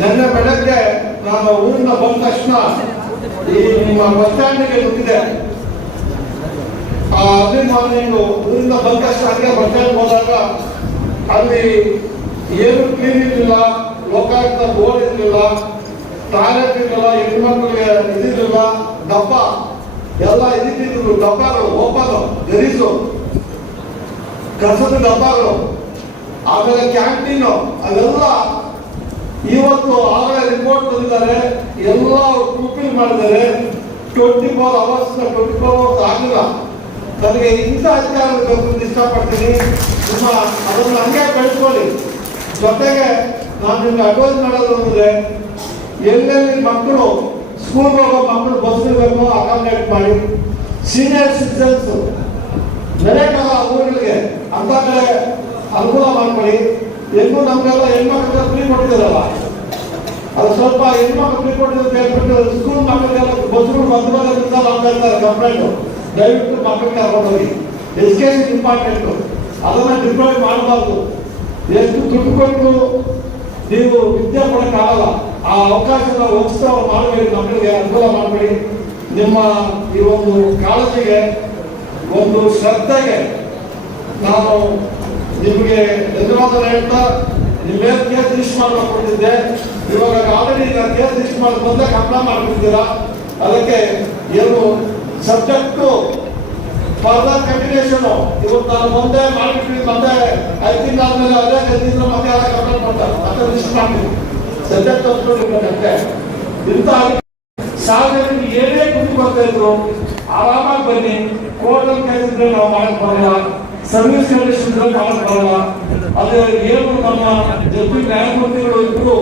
ನನ್ನ ಬೆಳಗ್ಗೆ ನಾನು ಊರಿನ ಬಂದ ತಕ್ಷಣ ಈ ನಿಮ್ಮ ಬಸ್ ಸ್ಟ್ಯಾಂಡಿಗೆ ನುಗ್ಗಿದೆ. ಆ ಅಭಿಮಾನಿಗಳು ಊರಿನ ಬಂದ ತಕ್ಷಣ ಹಂಗೆ ಬಸ್ ಸ್ಟ್ಯಾಂಡ್ ಹೋದಾಗ ಅಲ್ಲಿ ಏನು ಕ್ಲೀನ್ ಇರಲಿಲ್ಲ, ಲೋಕಾಯುಕ್ತ ಬೋರ್ಡ್ ಇರಲಿಲ್ಲ, ಟಾಯ್ಲೆಟ್ ಇರಲಿಲ್ಲ, ಹೆಣ್ಮಕ್ಳಿಗೆ ಇದಿರಲಿಲ್ಲ ಡಬ್ಬ, ಎಲ್ಲ ಇದಿಟ್ಟಿದ್ರು ಡಬ್ಬಗಳು, ಓಪನ್ ಜರಿಸು ಕಸದ ಡಬ್ಬಗಳು, ಆಮೇಲೆ ಕ್ಯಾಂಟೀನು, ಅವೆಲ್ಲ ಇವತ್ತು ಆಗಲೇ ರಿಪೋರ್ಟ್ ತಂದಿದ್ದಾರೆ ಎಲ್ಲ ಫುಲ್ಫಿಲ್ ಮಾಡಿದ್ದಾರೆ. Twenty four hours twenty four hours ಆಗಿಲ್ಲ. ನನಗೆ ಇಂಥ ಅಧಿಕಾರ ಇಷ್ಟಪಡ್ತೀನಿ ನಿಮ್ಮ ಅದನ್ನು ಹಂಗೆ ಬೆಳೆಸ್ಕೊಳ್ಳಿ. ಜೊತೆಗೆ ನಾನು ನಿಮ್ಗೆ ಅಡ್ವೈಸ್ ಮಾಡೋದು ಅಂದ್ರೆ ಎಲ್ಲೆಲ್ಲಿ ಮಕ್ಕಳು ಸ್ಕೂಲ್ಗೆ ಹೋಗೋ ಮಕ್ಕಳು ಬಸ್ ಇರಬೇಕು ಅಕಾಮಿಡೇಟ್ ಮಾಡಿ. ಸೀನಿಯರ್ ಸಿಟಿಸನ್ಸ್ ನೆರೆಕಾಲ ಊರುಗಳಿಗೆ ಅಂತ ಕಡೆ ಅನುಕೂಲ ಮಾಡ್ಕೊಳ್ಳಿ. ಎಲ್ಲೂ ನಮಗೆಲ್ಲ ಹೆಣ್ಮಕ್ಳಿಗೆ ಫ್ರೀ ಕೊಟ್ಟಿದ್ದಾರಲ್ಲ. ಅದು ಸ್ವಲ್ಪ ಹೆಣ್ಮಕ್ಳು ಫ್ರೀ ಕೇಳ್ಬಿಟ್ಟು ಸ್ಕೂಲ್ ಮಕ್ಕಳಿಗೆಲ್ಲ ಬಸ್ಗಳು ಬಂದು ಬಂದಿರ್ತ ಅಂತ ಹೇಳ್ತಾರೆ ಕಂಪ್ಲೇಂಟ್ ದಯವಿಟ್ಟು ಮಕ್ಕಳಿಗೆ ಕರ್ಕೊಂಡು ಎಜುಕೇಷನ್ ಎಜುಕೇಶನ್ ಇಂಪಾರ್ಟೆಂಟ್ ಅದನ್ನ ಡಿಪ್ಲೋಯ್ ಮಾಡಬಾರ್ದು. ಎಷ್ಟು ದುಡ್ಡು ಕೊಟ್ಟು ನೀವು ವಿದ್ಯೆ ಕೊಡೋಕ್ಕಾಗಲ್ಲ ಆ ಅವಕಾಶನ ಉತ್ಸವ ಮಾಡಬೇಡಿ, ಮಕ್ಕಳಿಗೆ ಅನುಕೂಲ ಮಾಡಬೇಡಿ. ನಿಮ್ಮ ಈ ಒಂದು ಕಾಳಜಿಗೆ, ಒಂದು ಶ್ರದ್ಧೆಗೆ ನಾನು ನಿಮಗೆ ಧನ್ಯವಾದ ಹೇಳ್ತಾ ನಿಮ್ಮೇಲೆ ಕೇಸ್ ರಿಜಿಸ್ಟರ್ ಮಾಡ್ಕೊಂಡಿದ್ದೆ ಇವಾಗ ಆಲ್ರೆಡಿ ನಾನು ಕೇಸ್ ರಿಜಿಸ್ಟರ್ ಮಾಡಿ ಕಂಪ್ಲೇಂಟ್ ಮಾಡ್ಬಿಟ್ಟಿದ್ದೀರಾ? ಅದಕ್ಕೆ ಏನು ಸಬ್ಜೆಕ್ಟು ಫರ್ದರ್ ಕಂಟಿನ್ಯೂಷನ್ ಇವತ್ತು ನಾನು ಮುಂದೆ ಮಾಡಿಬಿಟ್ಟು ಮತ್ತೆ ಐದು ತಿಂಗಳಾದ್ಮೇಲೆ ಅದೇ ಗೆದ್ದಿದ್ರು ಮತ್ತೆ ಯಾರ ಕಂಪ್ಲೇಂಟ್ ಮಾಡ್ತಾರೆ. ಮತ್ತೆ ರಿಜಿಸ್ಟರ್ ಮಾಡ್ತೀವಿ ಸಬ್ಜೆಕ್ಟ್ ತಪ್ಪಿಕೊಂಡಿರ್ಬೇಕಂತೆ ಇಂಥ ಸಾರ್ವಜನಿಕ ಏನೇ ಕುಂತು ಬರ್ತಾ ಇದ್ರು, ಆರಾಮಾಗಿ ಬನ್ನಿ. ಕೋರ್ಟಲ್ಲಿ ಕೇಸ್ ನಾವು ಮಾಡಕ್ ಬರಲ್ಲ. ಸರ್ವಿಸ್ ಕಂಡೀಷನ್ ಮಾಡಕ್ ಬರಲ್ಲ ಅದೇ ಏನು ನಮ್ಮ ಜಡ್ಜಿ ನ್ಯಾಯಮೂರ್ತಿಗಳು ಇಬ್ರು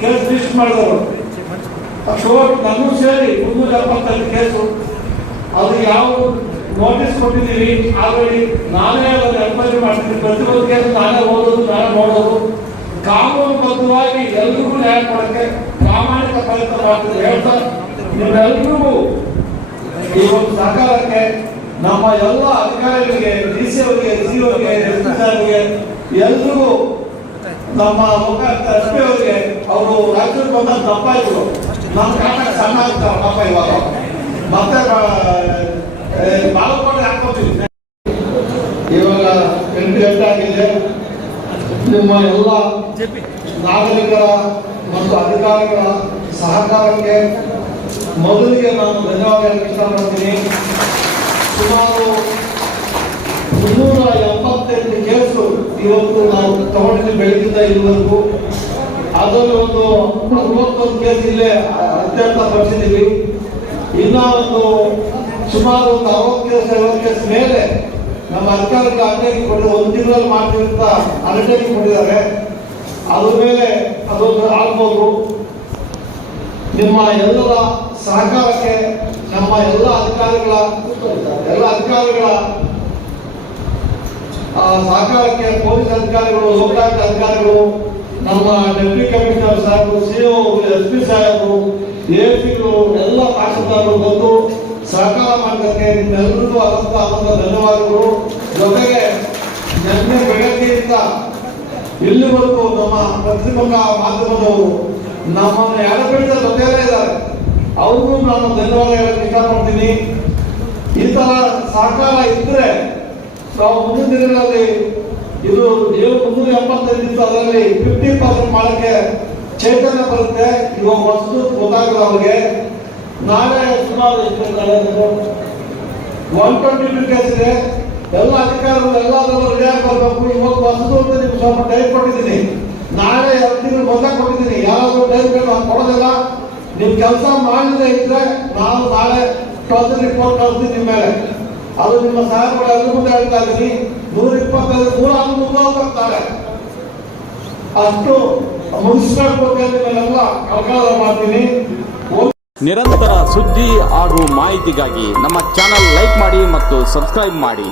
ಕೇಸ್ ಲಿಸ್ಟ್ ಮಾಡಿದರು ಕೋರ್ಟ್ ನನ್ನ ಸೇರಿ ಮುನ್ನೂರ ಎಪ್ಪತ್ತೈದು ಕೇಸು. ಅದು ಯಾವ ನೋಟಿಸ್ ಕೊಟ್ಟಿದ್ದೀವಿ ಆಲ್ರೆಡಿ ನಾನೇ ಅದನ್ನು ಎನ್ಕ್ವೈರಿ ಮಾಡ್ತೀನಿ. ಪ್ರತಿಯೊಂದು ಕೇಸ್ ನಾನೇ ಓದೋದು, ನಾನೇ ನೋಡೋದು. ಕಾನೂನುಬದ್ಧವಾಗಿ ಎಲ್ರಿಗೂ ನ್ಯಾಯ ಮಾಡೋಕ್ಕೆ ಪ್ರಾಮಾಣಿಕ ಪ್ರಯತ್ನ ಮಾಡ್ತೀನಿ. ಹೇಳ್ತಾ ನಿಮ್ಮೆಲ್ರಿಗೂ ಈ ಒಂದು ಸಹಕಾರಕ್ಕೆ ನಮ್ಮ ಎಲ್ಲ ಅಧಿಕಾರಿಗಳಿಗೆ ಡಿ ಸಿ ಅವರಿಗೆ ಸಿ ಅವರಿಗೆ ಅವರಿಗೆ ಎಲ್ರಿಗೂ ನಮ್ಮ ಲೋಕಾಯುಕ್ತ ಎಸ್ ಪಿ ಅವರಿಗೆ, ಅವರು ರಾಜ್ಯಕ್ಕೆ ಬಂದ ತಪ್ಪಾಯ್ತು ನಮ್ಮ ಕಾಂಟ್ಯಾಕ್ಟ್ ಸಣ್ಣ ಆಗ್ತಾವ ಪಾಪ ಇವಾಗ. ಮತ್ತೆ ಬಾಲಕೋಟೆ ಹಾಕೋತೀವಿ ಇವಾಗ ಎಂಟು ಗಂಟೆ ಆಗಿದೆ. ನಿಮ್ಮ ಎಲ್ಲ ನಾಗರಿಕರ ಮತ್ತು ಅಧಿಕಾರಿಗಳ ಸಹಕಾರಕ್ಕೆ ಮೊದಲಿಗೆ ನಾನು ಧನ್ಯವಾದ ಇಷ್ಟಪಡ್ತೀನಿ ಸುಮಾರು ಮುನ್ನೂರ ಎಂಬತ್ತೆಂಟು ಕೇಸು ಇವತ್ತು ನಾವು ತಗೊಂಡಿದ್ದೀವಿ ಬೆಳಗಿಂದ ಇದುವರೆಗೂ ಅದರಲ್ಲಿ ಒಂದು ಅರವತ್ತೊಂದು ಕೇಸ್ ಇಲ್ಲೇ ಅತ್ಯಂತ ಪಡಿಸಿದ್ದೀವಿ ಇನ್ನ ಒಂದು ಸುಮಾರು ಒಂದು ಅರವತ್ತು ಕೇಸ್, ಐವತ್ತು ಕೇಸ್ ಮೇಲೆ ನಮ್ಮ ಅಧಿಕಾರಕ್ಕೆ ಅಂಗಡಿಗೆ ಕೊಟ್ಟು ಒಂದು ತಿಂಗಳಲ್ಲಿ ಮಾಡ್ತೀವಿ ಅಂತ ಅಂಡರ್ಟೇಕಿಂಗ್ ಕೊಟ್ಟಿದ್ದಾರೆ. ಅದ್ರ ಮೇಲೆ ಅದೊಂದು ಆಗ್ಬೋದು. ನಿಮ್ಮ ಎಲ್ಲರ ಸಹಕಾರಕ್ಕೆ ನಮ್ಮ ಎಲ್ಲ ಅಧಿಕಾರಿಗಳ ಎಲ್ಲ ಅಧಿಕಾರಿಗಳ ಸಹಕಾರಕ್ಕೆ ಪೊಲೀಸ್ ಅಧಿಕಾರಿಗಳು, ಲೋಕಾಯುಕ್ತ ಅಧಿಕಾರಿಗಳು, ನಮ್ಮ ಡೆಪ್ಯೂಟಿ ಕಮಿಷನರ್ ಸಾಹೇಬರು ಸಿಒ, ಎಸ್ ಪಿ ಸಾಹೇಬರು ಎ ಪಿಗಳು ಎಲ್ಲ ಪಾರ್ಷದಾರರು ಬಂದು ಸಹಕಾರ ಮಾಡಿದಕ್ಕೆ ನಿಮ್ಮೆಲ್ಲರಿಗೂ ಅನಂತ ಅನಂತ ಧನ್ಯವಾದಗಳು. ಜೊತೆಗೆ ನಿನ್ನೆ ಬೆಳಗ್ಗೆಯಿಂದ ಇಲ್ಲಿವರೆಗೂ ನಮ್ಮ ಪ್ರತಿಭಾ ಮಾಧ್ಯಮದವರು ನಮ್ಮನ್ನು ಎಡಬಿಡಿದ ಜೊತೆಯಲ್ಲೇ ಇದ್ದಾರೆ? ಅವ್ರಿಗೂ ನಾನು ಧನ್ಯವಾದ ಹೇಳಕ್ಕೆ ಇಷ್ಟಪಡ್ತೀನಿ. ಈ ಸಹಕಾರ ಇದ್ರೆ ನಾವು ಮುಂದಿನ ದಿನಗಳಲ್ಲಿ ಇದು ಏಳು ಮುನ್ನೂರ ಎಪ್ಪತ್ತೈದು ಇತ್ತು ಅದರಲ್ಲಿ ಫಿಫ್ಟಿ ಪರ್ಸೆಂಟ್ ಮಾಡಕ್ಕೆ ಚೈತನ್ಯ ಬರುತ್ತೆ. ಇವಾಗ ವಸ್ತು ಗೊತ್ತಾಗಲ್ಲ ಅವ್ರಿಗೆ. ನಾಳೆ ಸುಮಾರು ಒನ್ ಟ್ವೆಂಟಿ ಟು ಕೇಸ್ ಇದೆ. ಎಲ್ಲ ಅಧಿಕಾರಿಗಳು ಎಲ್ಲದರಲ್ಲೂ ರೆಡಿ ಬರಬೇಕು. ಇವತ್ತು ಹೊಸದು ಅಂತ ನಿಮ್ಗೆ ಸ್ವಲ್ಪ ಟೈಮ್ ಕೊಟ್ಟಿದ್ದೀನಿ. ನಾಳೆ ಎರಡು ತಿಂಗಳು ಮೊದಲ ಕೊಟ್ಟಿದ್ದೀನಿ. ಯಾರಾದರೂ ಟೈಮ್ ಕೊಡೋದಿಲ್ಲ. ನೀವು ಕೆಲಸ ಮಾಡದೇ ಇದ್ರೆ ನಾವು ನಾಳೆ ಟ್ವೆಲ್ತ್ ರಿಪೋರ್ಟ್ ಕಳ್ಸ್ತೀನಿ ನಿಮ್ಮ ಮೇಲೆ. ಅದು ನಿಮ್ಮ ಸಾಹೇಬರು ಎಲ್ಲರೂ ಮುಂದೆ ಹೇಳ್ತಾ ಇದ್ದೀನಿ. ನೂರ ಇಪ್ಪತ್ತೈದು ನೂರ ಅಷ್ಟು ಮುನ್ಸಿಪಲ್ ಮೇಲೆಲ್ಲ ಕಳ್ಕೊಳ್ಳ ಮಾಡ್ತೀನಿ. ನಿರಂತರ ಸುದ್ದಿ ಹಾಗೂ ಮಾಹಿತಿಗಾಗಿ ನಮ್ಮ ಚಾನಲ್ ಲೈಕ್ ಮಾಡಿ ಮತ್ತು ಸಬ್ಸ್ಕ್ರೈಬ್ ಮಾಡಿ.